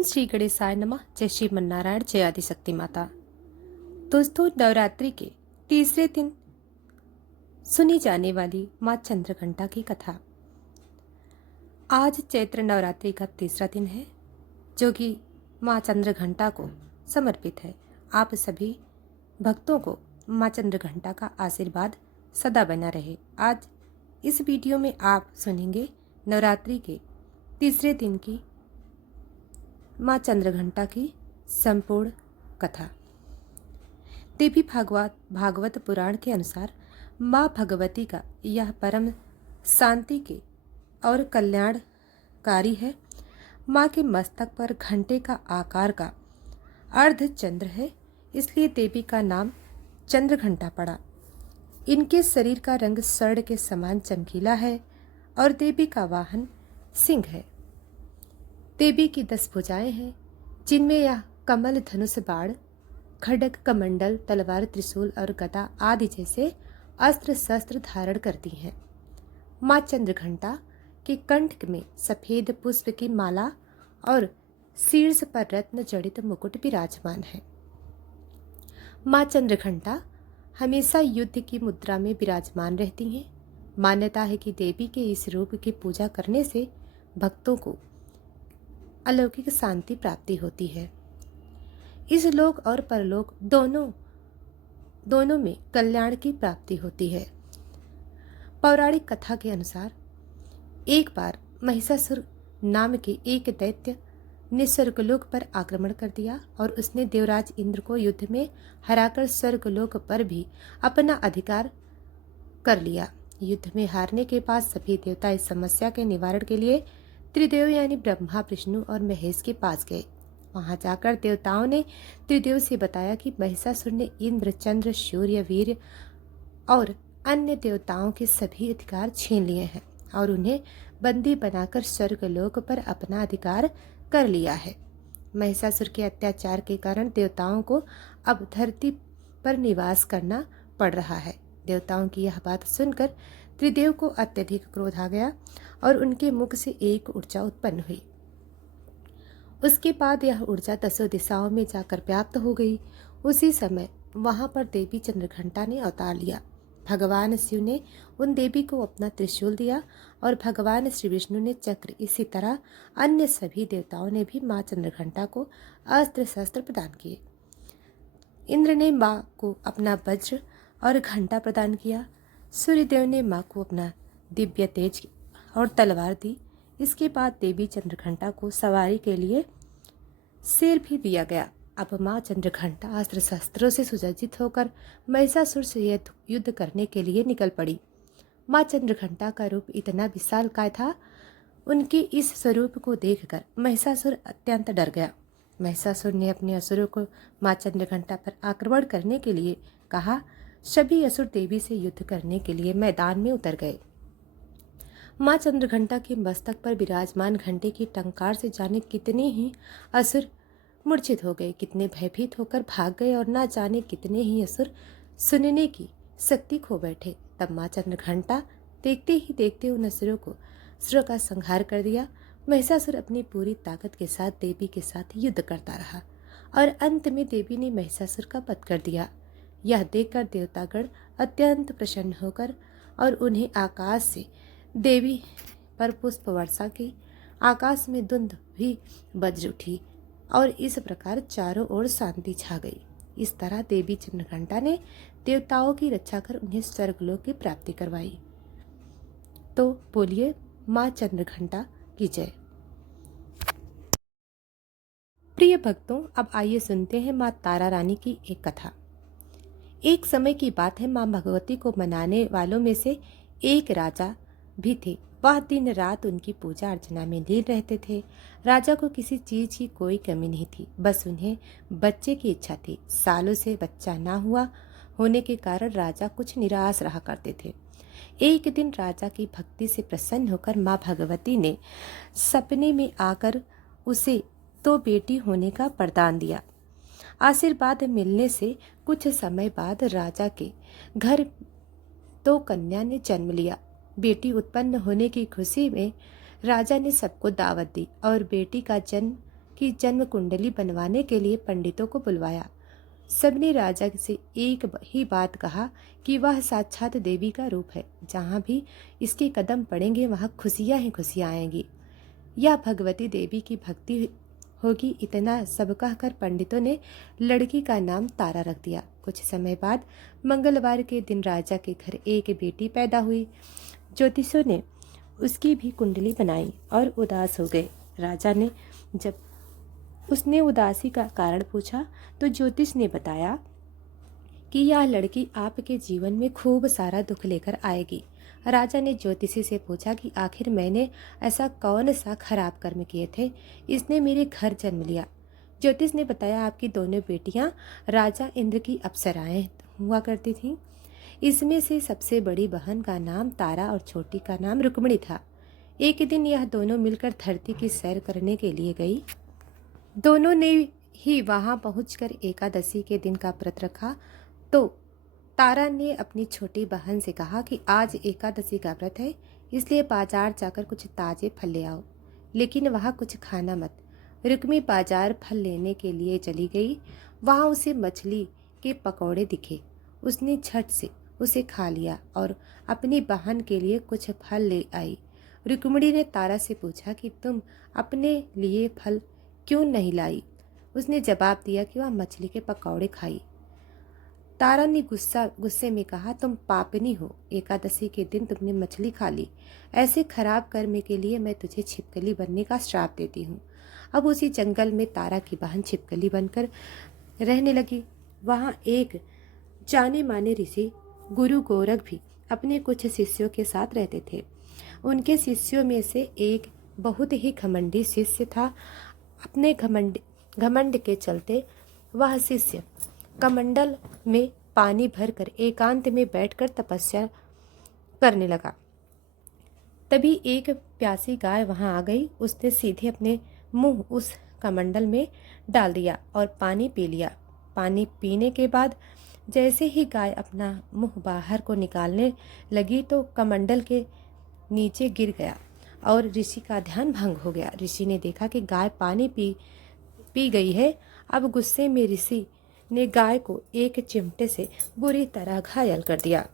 ओम श्री गणेशाय नमः। जय श्री मन्नारायण, जय आदिशक्ति माता। दोस्तों, नवरात्रि के तीसरे दिन सुनी जाने वाली माँ चंद्रघंटा की कथा। आज चैत्र नवरात्रि का तीसरा दिन है, जो कि माँ चंद्रघंटा को समर्पित है। आप सभी भक्तों को माँ चंद्रघंटा का आशीर्वाद सदा बना रहे। आज इस वीडियो में आप सुनेंगे नवरात्रि के तीसरे दिन की माँ चंद्रघंटा की संपूर्ण कथा। देवी भागवत पुराण के अनुसार माँ भगवती का यह परम शांति के और कल्याणकारी है। माँ के मस्तक पर घंटे का आकार का अर्धचंद्र है, इसलिए देवी का नाम चंद्रघंटा पड़ा। इनके शरीर का रंग स्वर्ण के समान चमकीला है और देवी का वाहन सिंह है। देवी की 10 भुजाएं हैं, जिनमें यह कमल, धनुष, बाण, खड्ग, कमंडल, तलवार, त्रिशूल और गदा आदि जैसे अस्त्र शस्त्र धारण करती हैं। माँ चंद्रघंटा के कंठ में सफेद पुष्प की माला और शीर्ष पर रत्न जड़ित मुकुट विराजमान है। माँ चंद्रघंटा हमेशा युद्ध की मुद्रा में विराजमान रहती हैं। मान्यता है कि देवी के इस रूप की पूजा करने से भक्तों को अलौकिक शांति प्राप्ति होती है। इस लोक और परलोक दोनों में कल्याण की प्राप्ति होती है। पौराणिक कथा के अनुसार एक बार महिषासुर नाम के एक दैत्य ने स्वर्गलोक पर आक्रमण कर दिया और उसने देवराज इंद्र को युद्ध में हराकर स्वर्गलोक पर भी अपना अधिकार कर लिया। युद्ध में हारने के बाद सभी देवता इस समस्या के निवारण के लिए त्रिदेव यानी ब्रह्मा, विष्णु और महेश के पास गए। वहां जाकर देवताओं ने त्रिदेव से बताया कि महिषासुर ने इंद्र, चंद्र, सूर्य, वीर और अन्य देवताओं के सभी अधिकार छीन लिए हैं और उन्हें बंदी बनाकर स्वर्गलोक पर अपना अधिकार कर लिया है। महिषासुर के अत्याचार के कारण देवताओं को अब धरती पर निवास करना पड़ रहा है। देवताओं की यह बात सुनकर त्रिदेव को अत्यधिक क्रोध आ गया और उनके मुख से एक ऊर्जा उत्पन्न हुई। उसके बाद यह ऊर्जा 10 दिशाओं में जाकर व्याप्त हो गई। उसी समय वहां पर देवी चंद्रघंटा ने अवतार लिया। भगवान शिव ने उन देवी को अपना त्रिशूल दिया और भगवान श्री विष्णु ने चक्र। इसी तरह अन्य सभी देवताओं ने भी माँ चंद्रघंटा को अस्त्र शस्त्र प्रदान किए। इंद्र ने माँ को अपना वज्र और घंटा प्रदान किया। सूर्यदेव ने माँ को अपना दिव्य तेज और तलवार दी। इसके बाद देवी चंद्रघंटा को सवारी के लिए शेर भी दिया गया। अब माँ चंद्रघंटा अस्त्र शस्त्रों से सुसज्जित होकर महिषासुर से युद्ध करने के लिए निकल पड़ी। माँ चंद्रघंटा का रूप इतना विशालकाय था, उनके इस स्वरूप को देखकर महिषासुर अत्यंत डर गया। महिषासुर ने अपने असुरों को माँ चंद्रघंटा पर आक्रमण करने के लिए कहा। सभी असुर देवी से युद्ध करने के लिए मैदान में उतर गए। माँ चंद्रघंटा के मस्तक पर विराजमान घंटे की टंकार से जाने कितने ही असुर मूर्छित हो गए, कितने भयभीत होकर भाग गए और ना जाने कितने ही असुर सुनने की शक्ति खो बैठे। तब माँ चंद्रघंटा देखते ही देखते उन असुरों का संहार कर दिया। महिषासुर अपनी पूरी ताकत के साथ देवी के साथ युद्ध करता रहा और अंत में देवी ने महिषासुर का वध कर दिया। यह देखकर देवतागण अत्यंत प्रसन्न होकर और उन्हें आकाश से देवी पर पुष्प वर्षा की। आकाश में धुंध भी बज उठी और इस प्रकार चारों ओर शांति छा गई। इस तरह देवी चंद्रघंटा ने देवताओं की रक्षा कर उन्हें स्वर्गलोक की प्राप्ति करवाई। तो बोलिए माँ चंद्रघंटा की जय। प्रिय भक्तों, अब आइए सुनते हैं माँ तारा रानी की एक कथा। एक समय की बात है, माँ भगवती को मनाने वालों में से एक राजा भी थे। वह दिन रात उनकी पूजा अर्चना में लीन रहते थे। राजा को किसी चीज की कोई कमी नहीं थी, बस उन्हें बच्चे की इच्छा थी। सालों से बच्चा ना हुआ होने के कारण राजा कुछ निराश रहा करते थे। एक दिन राजा की भक्ति से प्रसन्न होकर माँ भगवती ने सपने में आकर उसे 2 बेटी होने का वरदान दिया। आशीर्वाद मिलने से कुछ समय बाद राजा के घर 2 कन्या ने जन्म लिया। बेटी उत्पन्न होने की खुशी में राजा ने सबको दावत दी और बेटी का जन्म कि जन्म कुंडली बनवाने के लिए पंडितों को बुलवाया। सबने राजा से एक ही बात कहा कि वह साक्षात देवी का रूप है, जहाँ भी इसके कदम पड़ेंगे वहाँ खुशियाँ ही खुशियाँ आएंगी। यह भगवती देवी की भक्ति होगी। इतना सब कहकर पंडितों ने लड़की का नाम तारा रख दिया। कुछ समय बाद मंगलवार के दिन राजा के घर एक बेटी पैदा हुई। ज्योतिषियों ने उसकी भी कुंडली बनाई और उदास हो गए। राजा ने जब उसने उदासी का कारण पूछा तो ज्योतिष ने बताया कि यह लड़की आपके जीवन में खूब सारा दुख लेकर आएगी। राजा ने ज्योतिषी से पूछा कि आखिर मैंने ऐसा कौन सा खराब कर्म किए थे, इसने मेरे घर जन्म लिया। ज्योतिष ने बताया आपकी दोनों बेटियां राजा इंद्र की अप्सराएं हुआ करती थीं। इसमें से सबसे बड़ी बहन का नाम तारा और छोटी का नाम रुक्मिणी था। एक दिन यह दोनों मिलकर धरती की सैर करने के लिए गई। दोनों ने ही वहां पहुंचकर एकादशी के दिन का व्रत रखा। तो तारा ने अपनी छोटी बहन से कहा कि आज एकादशी का व्रत है, इसलिए बाजार जाकर कुछ ताजे फल ले आओ, लेकिन वहाँ कुछ खाना मत। रुक्मी बाजार फल लेने के लिए चली गई। वहाँ उसे मछली के पकौड़े दिखे। उसने झट से उसे खा लिया और अपनी बहन के लिए कुछ फल ले आई। रुक्मिणी ने तारा से पूछा कि तुम अपने लिए फल क्यों नहीं लाई। उसने जवाब दिया कि वह मछली के पकौड़े खाई। तारा ने गुस्से में कहा, तुम पापनी हो, एकादशी के दिन तुमने मछली खा ली। ऐसे खराब कर्म के लिए मैं तुझे छिपकली बनने का श्राप देती हूँ। अब उसी जंगल में तारा की बहन छिपकली बनकर रहने लगी। वहाँ एक जाने माने ऋषि गुरु गोरख भी अपने कुछ शिष्यों के साथ रहते थे। उनके शिष्यों में से एक बहुत ही घमंडी शिष्य था। अपने घमंड के चलते वह शिष्य कमंडल में पानी भरकर एकांत में बैठकर तपस्या करने लगा। तभी एक प्यासी गाय वहां आ गई। उसने सीधे अपने मुंह उस कमंडल में डाल दिया और पानी पी लिया। पानी पीने के बाद जैसे ही गाय अपना मुंह बाहर को निकालने लगी तो कमंडल के नीचे गिर गया और ऋषि का ध्यान भंग हो गया। ऋषि ने देखा कि गाय पानी पी गई है। अब गुस्से में ऋषि ने गाय को एक चिमटे से बुरी तरह घायल कर दिया।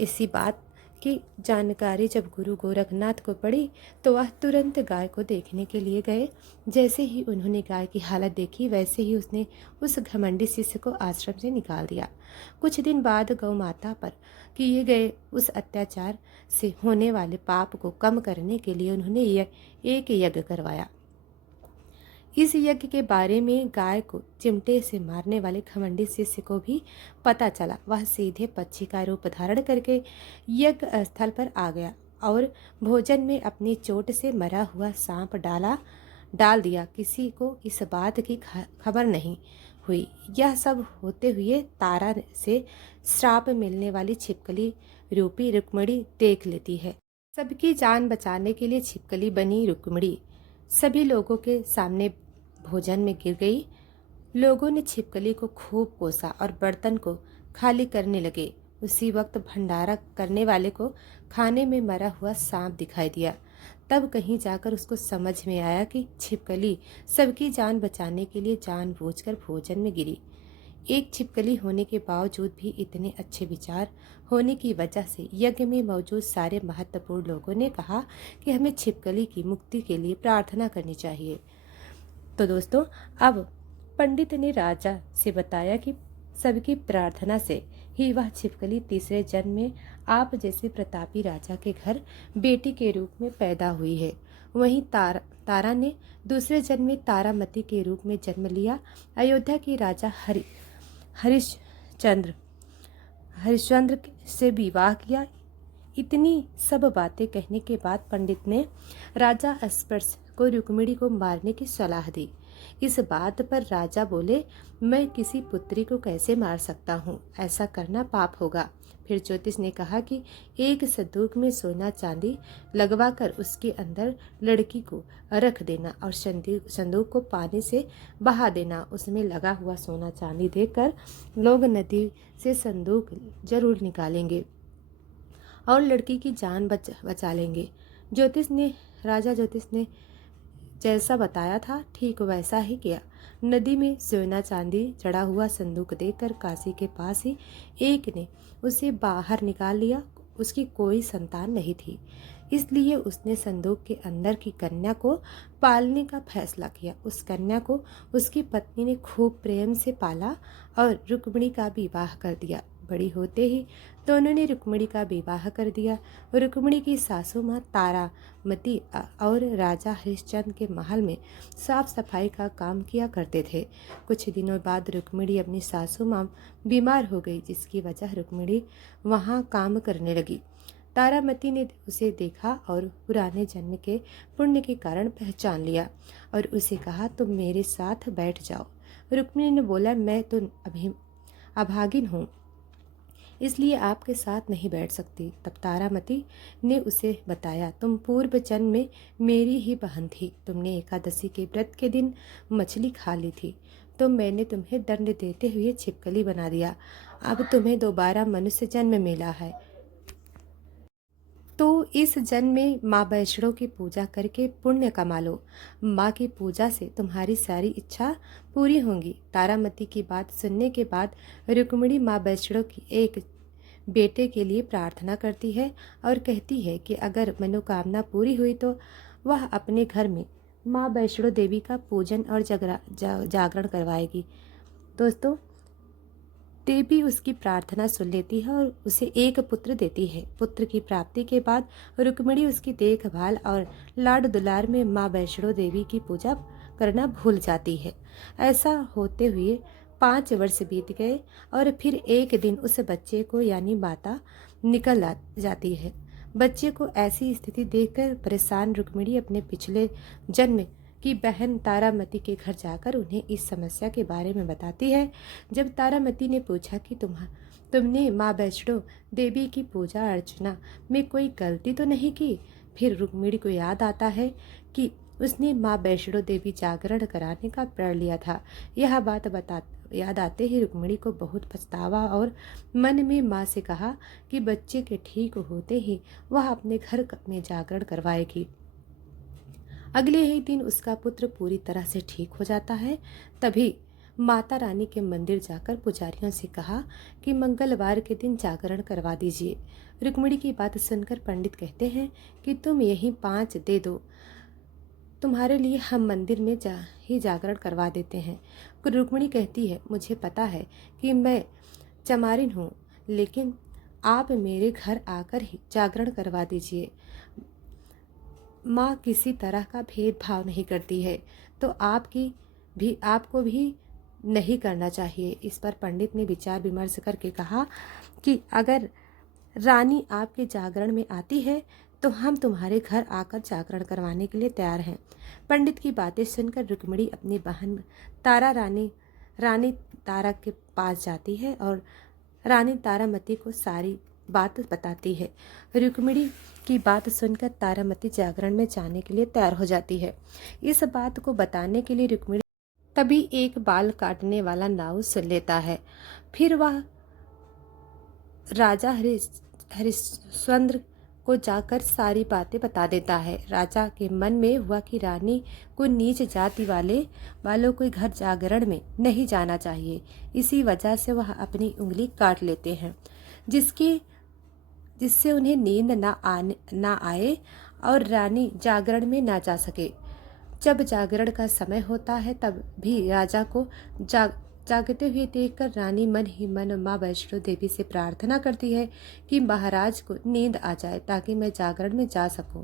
इसी बात की जानकारी जब गुरु गोरखनाथ को पड़ी तो वह तुरंत गाय को देखने के लिए गए। जैसे ही उन्होंने गाय की हालत देखी वैसे ही उसने उस घमंडी शिष्य को आश्रम से निकाल दिया। कुछ दिन बाद गौ माता पर किए गए उस अत्याचार से होने वाले पाप को कम करने के लिए उन्होंने एक यज्ञ करवाया। इस यज्ञ के बारे में गाय को चिमटे से मारने वाले घमंडी शिष्य को भी पता चला। वह सीधे पक्षी का रूप धारण करके यज्ञ स्थल पर आ गया और भोजन में अपनी चोट से मरा हुआ सांप डाल दिया। किसी को इस बात की खबर नहीं हुई। यह सब होते हुए तारा से श्राप मिलने वाली छिपकली रूपी रुक्मिणी देख लेती है। सबकी जान बचाने के लिए छिपकली बनी रुक्मिणी सभी लोगों के सामने भोजन में गिर गई। लोगों ने छिपकली को खूब कोसा और बर्तन को खाली करने लगे। उसी वक्त भंडारा करने वाले को खाने में मरा हुआ सांप दिखाई दिया। तब कहीं जाकर उसको समझ में आया कि छिपकली सबकी जान बचाने के लिए जानबूझकर भोजन में गिरी। एक छिपकली होने के बावजूद भी इतने अच्छे विचार होने की वजह से यज्ञ में मौजूद सारे महत्वपूर्ण लोगों ने कहा कि हमें छिपकली की मुक्ति के लिए प्रार्थना करनी चाहिए। तो दोस्तों, अब पंडित ने राजा से बताया कि सबकी प्रार्थना से ही वह छिपकली तीसरे जन्म में आप जैसे प्रतापी राजा के घर बेटी के रूप में पैदा हुई है। वहीं तारा ने दूसरे जन्म में तारामती के रूप में जन्म लिया। अयोध्या के राजा हरिश्चंद्र से विवाह किया। इतनी सब बातें कहने के बाद पंडित ने राजा स्पर्श को रुक्मिणी को मारने की सलाह दी। इस बात पर राजा बोले, मैं किसी पुत्री को कैसे मार सकता हूँ, ऐसा करना पाप होगा। फिर ज्योतिष ने कहा कि एक संदूक में सोना चांदी लगवाकर उसके अंदर लड़की को रख देना और संदूक को पानी से बहा देना। उसमें लगा हुआ सोना चांदी देखकर लोग नदी से संदूक जरूर निकालेंगे और लड़की की जान बचा लेंगे। राजा ज्योतिष ने जैसा बताया था ठीक वैसा ही किया। नदी में सोना चांदी जड़ा हुआ संदूक देखकर काशी के पास ही एक ने उसे बाहर निकाल लिया। उसकी कोई संतान नहीं थी, इसलिए उसने संदूक के अंदर की कन्या को पालने का फैसला किया। उस कन्या को उसकी पत्नी ने खूब प्रेम से पाला और रुक्मिणी का विवाह कर दिया। बड़ी होते ही दोनों ने रुक्मिणी का विवाह कर दिया। रुक्मिणी की सासू माँ तारामती और राजा हरिश्चंद्र के महल में साफ सफाई का काम किया करते थे। कुछ दिनों बाद रुक्मिणी अपनी सासू माँ बीमार हो गई, जिसकी वजह रुक्मिणी वहाँ काम करने लगी। तारामती ने उसे देखा और पुराने जन्म के पुण्य के कारण पहचान लिया और उसे कहा, तुम मेरे साथ बैठ जाओ। रुक्मिणी ने बोला, मैं तो अभागिन हूँ, इसलिए आपके साथ नहीं बैठ सकती। तब तारामती ने उसे बताया, तुम पूर्व जन्म में मेरी ही बहन थी। तुमने एकादशी के व्रत के दिन मछली खा ली थी, तो मैंने तुम्हें दंड देते हुए छिपकली बना दिया। अब तुम्हें दोबारा मनुष्य जन्म मिला है, तो इस जन्म में माँ वैष्णो की पूजा करके पुण्य कमा लो। माँ की पूजा से तुम्हारी सारी इच्छा पूरी होंगी। तारामती की बात सुनने के बाद रुक्मिणी माँ वैष्णो की एक बेटे के लिए प्रार्थना करती है और कहती है कि अगर मनोकामना पूरी हुई तो वह अपने घर में माँ वैष्णो देवी का पूजन और जागरण करवाएगी। दोस्तों, देवी उसकी प्रार्थना सुन लेती है और उसे एक पुत्र देती है। पुत्र की प्राप्ति के बाद रुक्मिणी उसकी देखभाल और लाड दुलार में माँ वैष्णो देवी की पूजा करना भूल जाती है। ऐसा होते हुए 5 वर्ष बीत गए और फिर एक दिन उस बच्चे को यानी माता निकल जाती है। बच्चे को ऐसी स्थिति देखकर परेशान रुक्मिणी अपने पिछले जन्म की बहन तारामती के घर जाकर उन्हें इस समस्या के बारे में बताती है। जब तारामती ने पूछा कि तुमने माँ वैष्णो देवी की पूजा अर्चना में कोई गलती तो नहीं की, फिर रुक्मिणी को याद आता है कि उसने माँ वैष्णो देवी जागरण कराने का प्रण लिया था। यह बात याद आते ही रुक्मिणी को बहुत पछतावा और मन में माँ से कहा कि बच्चे के ठीक होते ही वह अपने घर में जागरण करवाएगी। अगले ही दिन उसका पुत्र पूरी तरह से ठीक हो जाता है। तभी माता रानी के मंदिर जाकर पुजारियों से कहा कि मंगलवार के दिन जागरण करवा दीजिए। रुक्मिणी की बात सुनकर पंडित कहते हैं कि तुम यहीं 5 दे दो, तुम्हारे लिए हम मंदिर में ही जागरण करवा देते हैं। रुक्मिणी कहती है, मुझे पता है कि मैं चमारिन हूँ, लेकिन आप मेरे घर आकर ही जागरण करवा दीजिए। माँ किसी तरह का भेदभाव नहीं करती है, तो आपको भी नहीं करना चाहिए। इस पर पंडित ने विचार विमर्श करके कहा कि अगर रानी आपके जागरण में आती है तो हम तुम्हारे घर आकर जागरण करवाने के लिए तैयार हैं। पंडित की बातें सुनकर रुक्मिणी अपनी बहन रानी तारा के पास जाती है और रानी तारामती को सारी बात बताती है। रुक्मिणी की बात सुनकर तारामती जागरण में जाने के लिए तैयार हो जाती है। इस बात को बताने के लिए रुक्मिणी तभी एक बाल काटने वाला नाव सुन लेता है। फिर वह राजा हरिश्चंद्र को जाकर सारी बातें बता देता है। राजा के मन में हुआ कि रानी को नीच जाति वालों के घर जागरण में नहीं जाना चाहिए। इसी वजह से वह अपनी उंगली काट लेते हैं, जिससे उन्हें नींद ना आए और रानी जागरण में ना जा सके। जब जागरण का समय होता है तब भी राजा को जागते हुए देखकर रानी मन ही मन माँ वैष्णो देवी से प्रार्थना करती है कि महाराज को नींद आ जाए ताकि मैं जागरण में जा सकूं।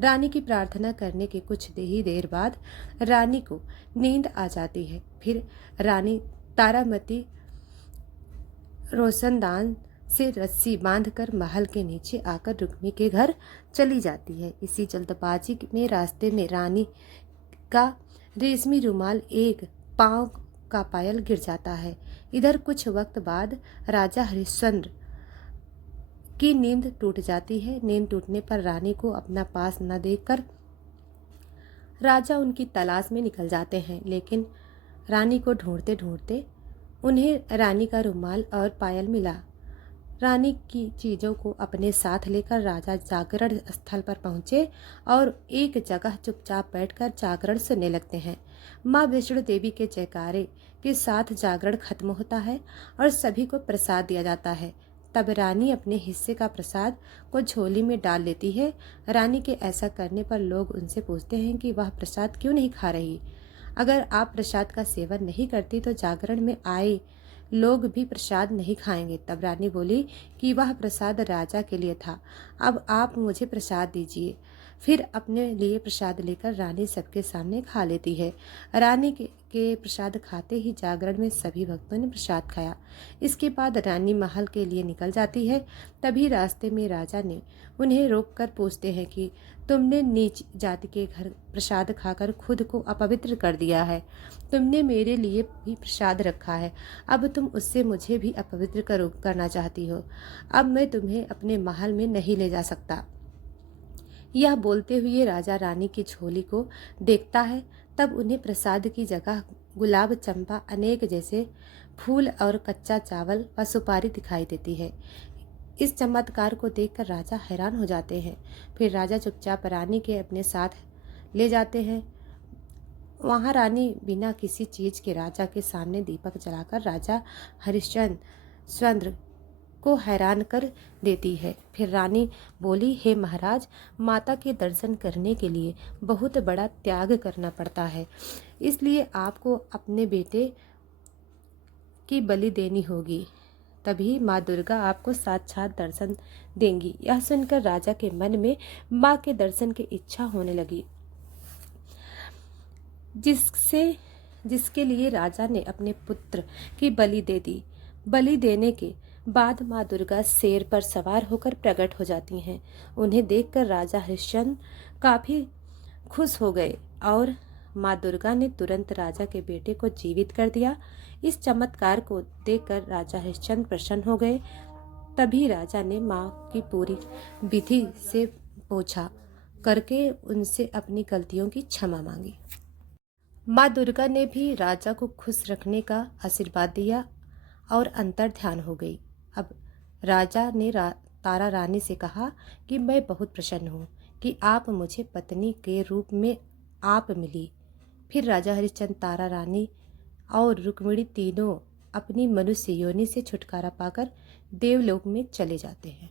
रानी की प्रार्थना करने के कुछ ही देर बाद रानी को नींद आ जाती है। फिर रानी तारामती रोशनदान से रस्सी बांधकर महल के नीचे आकर रुक्मिणी के घर चली जाती है। इसी जल्दबाजी में रास्ते में रानी का रेशमी रुमाल एक पांव का पायल गिर जाता है। इधर कुछ वक्त बाद राजा हरिश्चंद्र की नींद टूट जाती है। नींद टूटने पर रानी को अपना पास न देखकर राजा उनकी तलाश में निकल जाते हैं, लेकिन रानी को ढूंढते ढूंढते उन्हें रानी का रुमाल और पायल मिला। रानी की चीज़ों को अपने साथ लेकर राजा जागरण स्थल पर पहुँचे और एक जगह चुपचाप बैठकर जागरण सुनने लगते हैं। माँ वैष्णो देवी के जयकारे के साथ जागरण खत्म होता है और सभी को प्रसाद दिया जाता है। तब रानी अपने हिस्से का प्रसाद को झोली में डाल लेती है। रानी के ऐसा करने पर लोग उनसे पूछते हैं कि वह प्रसाद क्यों नहीं खा रही। अगर आप प्रसाद का सेवन नहीं करती तो जागरण में आए लोग भी प्रसाद नहीं खाएंगे। तब रानी बोली कि वह प्रसाद राजा के लिए था, अब आप मुझे प्रसाद दीजिए। फिर अपने लिए प्रसाद लेकर रानी सबके सामने खा लेती है। रानी के प्रसाद खाते ही जागरण में सभी भक्तों ने प्रसाद खाया। इसके बाद रानी महल के लिए निकल जाती है। तभी रास्ते में राजा ने उन्हें रोककर पूछते हैं कि तुमने नीच जाति के घर प्रसाद खाकर खुद को अपवित्र कर दिया है। तुमने मेरे लिए भी प्रसाद रखा है, अब तुम उससे मुझे भी अपवित्र करना चाहती हो। अब मैं तुम्हें अपने महल में नहीं ले जा सकता। यह बोलते हुए राजा रानी की झोली को देखता है। तब उन्हें प्रसाद की जगह गुलाब, चंपा, अनेक जैसे फूल और कच्चा चावल व सुपारी दिखाई देती है। इस चमत्कार को देखकर राजा हैरान हो जाते हैं। फिर राजा चुपचाप रानी के अपने साथ ले जाते हैं। वहाँ रानी बिना किसी चीज के राजा के सामने दीपक जलाकर राजा हरिश्चंद्र को हैरान कर देती है। फिर रानी बोली, हे महाराज, माता के दर्शन करने के लिए बहुत बड़ा त्याग करना पड़ता है, इसलिए आपको अपने बेटे की बलि देनी होगी, तभी माँ दुर्गा आपको साक्षात दर्शन देंगी। यह सुनकर राजा के मन में माँ के दर्शन की इच्छा होने लगी, जिसके लिए राजा ने अपने पुत्र की बलि दे दी। बलि देने के बाद माँ दुर्गा शेर पर सवार होकर प्रकट हो जाती हैं। उन्हें देखकर राजा हरिश्चंद्र काफी खुश हो गए और माँ दुर्गा ने तुरंत राजा के बेटे को जीवित कर दिया। इस चमत्कार को देखकर राजा हरिश्चंद्र प्रसन्न हो गए। तभी राजा ने माँ की पूरी विधि से पूछा करके उनसे अपनी गलतियों की क्षमा मांगी। माँ दुर्गा ने भी राजा को खुश रखने का आशीर्वाद दिया और अंतर ध्यान हो गई। अब राजा ने तारा रानी से कहा कि मैं बहुत प्रसन्न हूँ कि आप मुझे पत्नी के रूप में आप मिली। फिर राजा हरिश्चंद्र, तारा रानी और रुक्मिणी तीनों अपनी मनुष्य योनि से छुटकारा पाकर देवलोक में चले जाते हैं।